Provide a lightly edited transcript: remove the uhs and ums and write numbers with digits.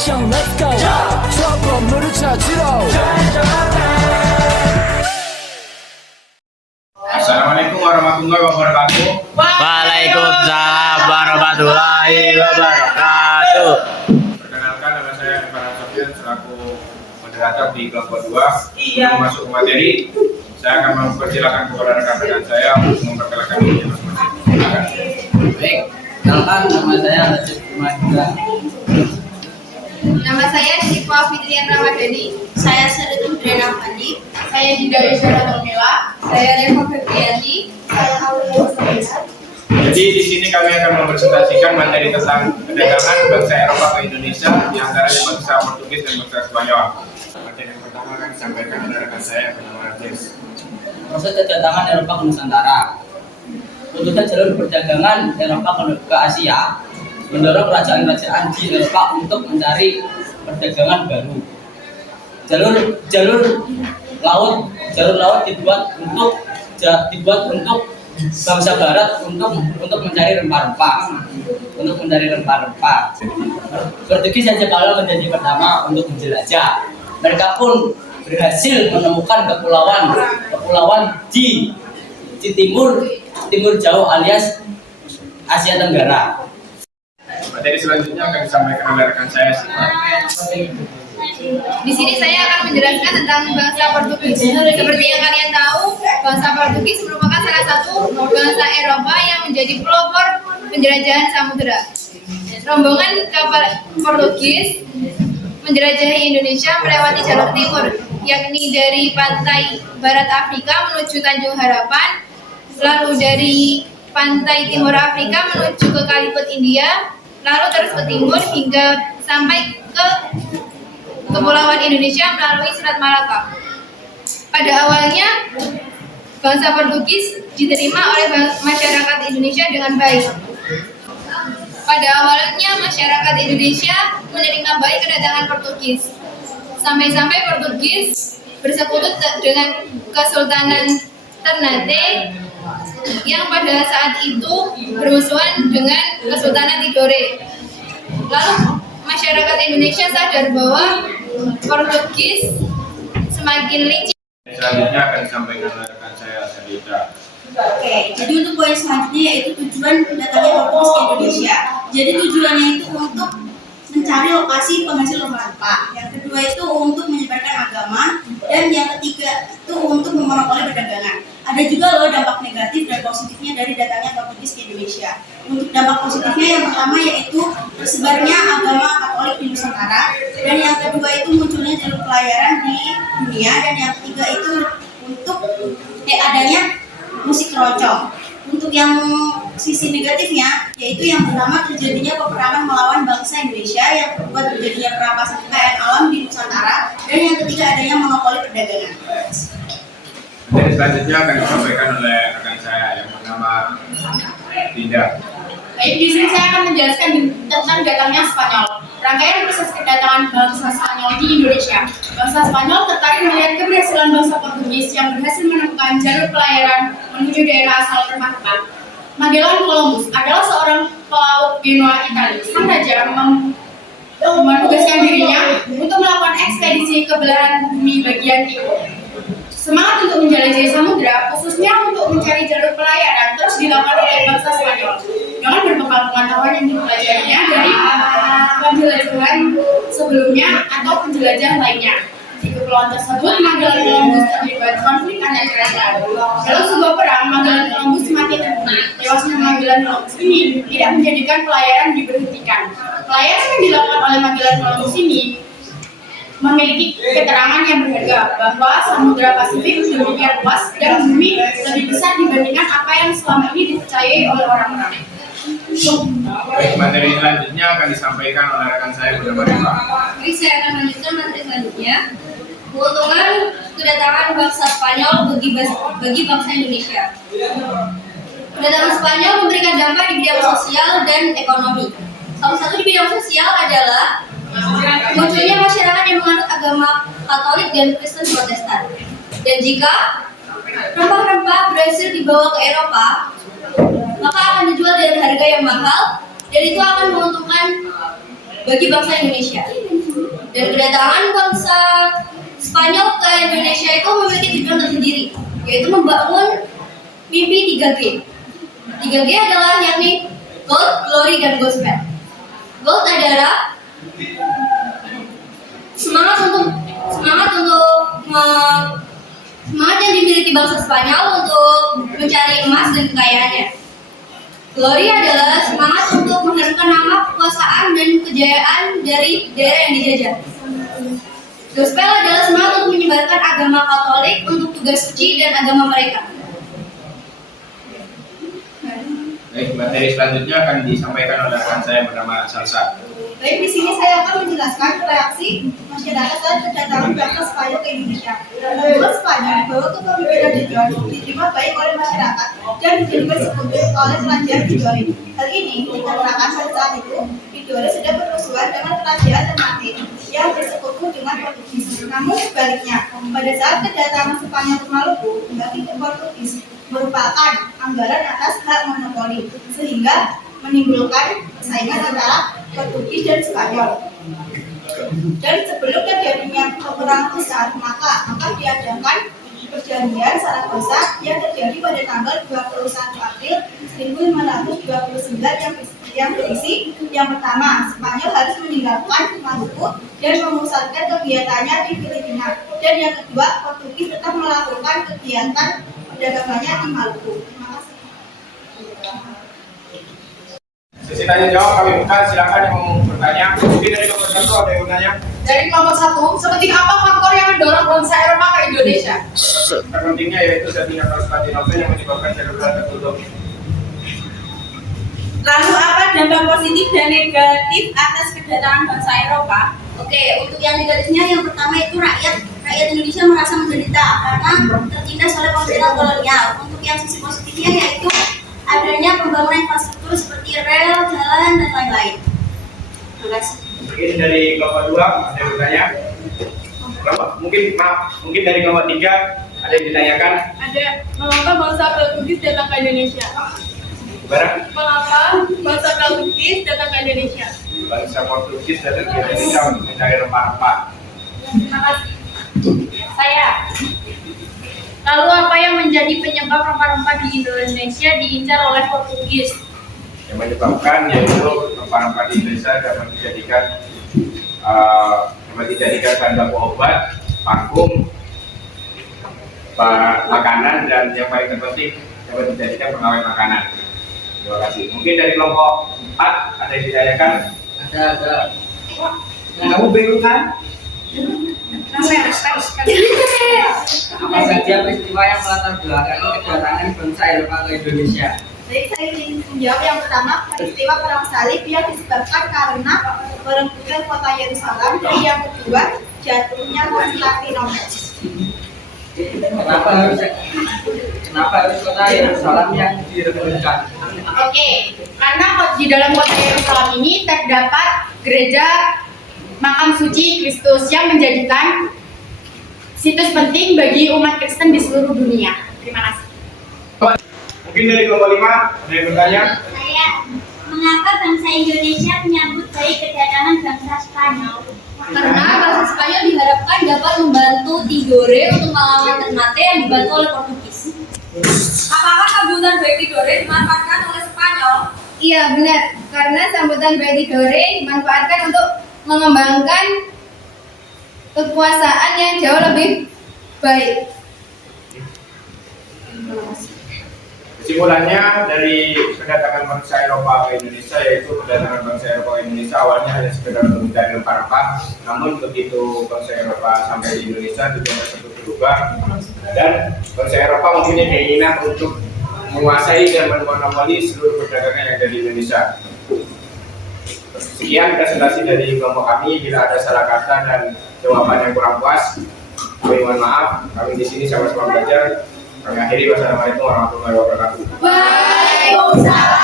action let's go 저 건물을 찾으러 Assalamualaikum warahmatullahi wabarakatuh. Waalaikumsalam warahmatullahi wabarakatuh. Perkenalkan, nama saya Farhan Sofian selaku moderator di kelompok 2. Sebelum masuk ke materi, saya akan mempersilakan kepada rekan-rekan saya untuk memperkenalkan diri masing-masing. Silakan. Baik, kenalkan nama saya Rajib Kumahira. Nama saya Syifa Fitrian Ramadhani. Saya Saritul Drena Fandi. Saya Dinda Yusara Tomila. Saya Reva Febrianti. Saya Aulia Sabina. Jadi di sini kami akan mempresentasikan materi tentang perdagangan bangsa Eropa ke Indonesia, di antaranya bangsa Portugis dan bangsa Spanyol. Materi yang pertama akan disampaikan oleh rekan saya bernama James. Proses kedatangan Eropa ke Nusantara. Tuntutan jalur perdagangan Eropa ke Asia mendorong kerajaan-kerajaan di Eropa untuk mencari perdagangan baru. Jalur laut dibuat untuk bangsa Barat untuk mencari rempah-rempah. Portugis dan Jepang menjadi pertama untuk menjelajah. Mereka pun berhasil menemukan kepulauan di timur jauh alias Asia Tenggara. Materi selanjutnya akan disampaikan oleh rekan saya Syifa. Di sini saya akan menjelaskan tentang bangsa Portugis. Seperti yang kalian tahu, bangsa Portugis merupakan salah satu bangsa Eropa yang menjadi pelopor penjelajahan samudera. Rombongan kapal Portugis menjelajahi Indonesia melewati jalur timur, yakni dari pantai barat Afrika menuju Tanjung Harapan, lalu dari pantai timur Afrika menuju ke Kalicut India, lalu terus ke timur hingga sampai ke Kepulauan Indonesia melalui Selat Malaka. Pada awalnya, bangsa Portugis diterima oleh masyarakat Indonesia dengan baik. Pada awalnya, masyarakat Indonesia menerima baik kedatangan Portugis. Sampai-sampai Portugis bersekutu dengan Kesultanan Ternate yang pada saat itu bermusuhan dengan Kesultanan Tidore. Lalu masyarakat Indonesia sadar bahwa Portugis semakin licik. Selanjutnya akan disampaikan oleh rekan saya Sadida. Oke, jadi untuk poin selanjutnya yaitu tujuan datangnya Portugis ke Indonesia. Jadi tujuannya itu untuk mencari lokasi penghasil rempah. Yang kedua itu untuk menyebarkan agama, dan yang ketiga itu untuk memonopoli perdagangan. Ada juga loh dampak negatif dan positifnya dari datangnya Portugis ke Indonesia. Untuk dampak positifnya yang pertama yaitu tersebarnya agama Katolik di Nusantara, dan yang kedua itu munculnya jalur pelayaran di dunia, dan yang ketiga itu untuk adanya musik keroncong. Untuk yang sisi negatifnya yaitu yang pertama terjadinya peperangan melawan bangsa Indonesia, yang kedua terjadinya perampasan kekayaan alam di Nusantara, dan yang ketiga adanya monopoli perdagangan. Materi selanjutnya akan disampaikan oleh rekan saya yang bernama Dinda. Baik, di sini saya akan menjelaskan tentang datangnya Spanyol. Rangkaian proses kedatangan bangsa Spanyol di Indonesia. Bangsa Spanyol tertarik melihat keberhasilan bangsa Portugis yang berhasil menemukan jalur pelayaran menuju daerah asal rempah-rempah. Magellan Columbus adalah seorang pelaut Genoa Italia. Sang raja menugaskan dirinya untuk melakukan ekspedisi ke belahan bumi bagian timur. Semangat untuk menjelajahi samudera, khususnya untuk mencari jalur pelayaran, terus dilakukan oleh bangsa Spanyol dengan berbekal pengetahuan yang dipelajarinya dari penjelajahan sebelumnya atau penjelajah lainnya. Di kepulauan tersebut, Magellan Columbus terlibat konflik antar kerajaan. Dalam sebuah perang, Magellan Columbus mati terbunuh. Tewasnya Magellan Columbus ini tidak menjadikan pelayaran diberhentikan. Pelayaran yang dilakukan oleh Magellan Columbus ini memiliki keterangan yang berharga bahwa Samudra Pasifik demikian luas dan bumi lebih besar dibandingkan apa yang selama ini dipercayai oleh orang-orang. Baik, materi selanjutnya akan disampaikan oleh rekan saya bernama Reva. Jadi saya akan lanjutkan materi selanjutnya. Keuntungan kedatangan bangsa Spanyol bagi bangsa Indonesia. Kedatangan Spanyol memberikan dampak di bidang sosial dan ekonomi. Salah satu di bidang sosial adalah munculnya masyarakat yang menganut agama Katolik dan Kristen Protestan. Dan jika rempah-rempah berhasil dibawa ke Eropa, maka akan dijual dengan harga yang mahal, dan itu akan menguntungkan bagi bangsa Indonesia. Dan kedatangan bangsa Spanyol ke Indonesia itu memiliki tujuan tersendiri, yaitu membangun mimpi 3G. 3G adalah yakni Gold, Glory, dan Gospel. Gold adalah semangat yang dimiliki bangsa Spanyol untuk mencari emas dan kekayaannya. Glory adalah semangat untuk mengharumkan nama, kekuasaan, dan kejayaan dari daerah yang dijajah. Gospel adalah semangat untuk menyebarkan agama Katolik untuk tugas suci dan agama mereka. Baik, materi selanjutnya akan disampaikan oleh rekan saya bernama Salsa. Baik, di sini saya akan menjelaskan reaksi masyarakat saat kedatangan bangsa Spanyol ke Indonesia. Menurut Spanyol dibawa ke pemimpinan tujuan diterima baik oleh masyarakat dan dijadikan sekutu oleh kerajaan Tidore. Hal ini dikarenakan pada saat itu Tidore sudah bermusuhan dengan kerajaan Ternate yang bersekutu dengan Portugis. Namun sebaliknya, pada saat kedatangan Spanyol ke Maluku, kembali ke Portugis merupakan anggaran atas hak monopoli, sehingga menimbulkan persaingan antara Portugis dan Spanyol. Dan sebelum terjadinya peperangan besar, maka diadakan perjanjian Saragossa yang terjadi pada tanggal 21 April 1529 yang berisi yang pertama, Spanyol harus meninggalkan Maluku dan memusatkan kegiatannya di Filipina, dan yang kedua, Portugis tetap melakukan kegiatan perdagangannya di Maluku. Terima kasih. Sesi tanya jawab kami buka, silakan yang mau bertanya. Mungkin dari kelompok satu ada yang bertanya. Dari kelompok 1, seperti apa faktor yang mendorong bangsa Eropa ke Indonesia? Terpentingnya yaitu jadinya Konstantinopel yang menyebabkan Jerusalem tertutup. Lalu apa dampak positif dan negatif atas kedatangan bangsa Eropa? Oke, untuk yang negatifnya yang pertama itu rakyat Indonesia merasa menderita karena tertindas oleh pemerintah kolonial. Untuk yang sisi positifnya yaitu adanya pembangunan infrastruktur seperti rel, jalan, dan lain-lain. Terima kasih. Mungkin dari kelompok 2 ada yang bertanya. Mungkin dari kelompok 3 ada yang ditanyakan. Ada, mengapa bangsa Portugis datang ke Indonesia? Barang Mengapa bangsa Portugis datang ke Indonesia? bangsa Portugis datang ke Indonesia untuk mencari rempah-rempah. Terima kasih. Saya. Lalu apa yang menjadi penyebab rempah-rempah di Indonesia diincar oleh Portugis? Yang menyebabkan yaitu rempah-rempah di Indonesia dapat dijadikan bahan baku obat, parfum, makanan, dan yang paling terpenting dapat dijadikan pengawet makanan. Terima kasih. Mungkin dari kelompok 4 ada yang ditanyakan. Ada. Kamu bingung kan? Apa saja peristiwa yang melatar belakangi kedatangan bangsa Eropa ke Indonesia? Baik, saya ingin menjawab yang pertama, peristiwa perang salib yang disebabkan karena perempuan kota Yerusalem, dan yang kedua, jatuhnya Konstantinopel. Kenapa harus kota Yerusalem yang direbutkan? Oke, karena di dalam kota Yerusalem ini terdapat gereja makam suci Kristus yang menjadikan situs penting bagi umat Kristen di seluruh dunia. Terima kasih. Mungkin dari kelompok 5 ada yang bertanya. Saya, mengapa bangsa Indonesia menyambut baik kedatangan bangsa Spanyol? Karena bangsa Spanyol diharapkan dapat membantu Tidore untuk melawan Ternate yang dibantu oleh Portugis. Apakah sambutan baik Tidore dimanfaatkan oleh Spanyol? Iya benar, karena sambutan baik Tidore dimanfaatkan untuk mengembangkan kekuasaan yang jauh lebih baik. Kesimpulannya dari kedatangan bangsa Eropa ke Indonesia, yaitu kedatangan bangsa Eropa ke Indonesia awalnya hanya sekedar untuk mencari rempah-rempah, namun begitu bangsa Eropa sampai di Indonesia tujuan tersebut berubah dan bangsa Eropa mempunyai keinginan untuk menguasai dan memonopoli seluruh perdagangan yang ada di Indonesia. Sekian presentasi dari kelompok kami. Bila ada salah kata dan jawaban yang kurang puas, kami mohon maaf. Kami di sini sama-sama belajar. Kami akhiri. Wassalamualaikum warahmatullahi wabarakatuh. Waalaikumsalam.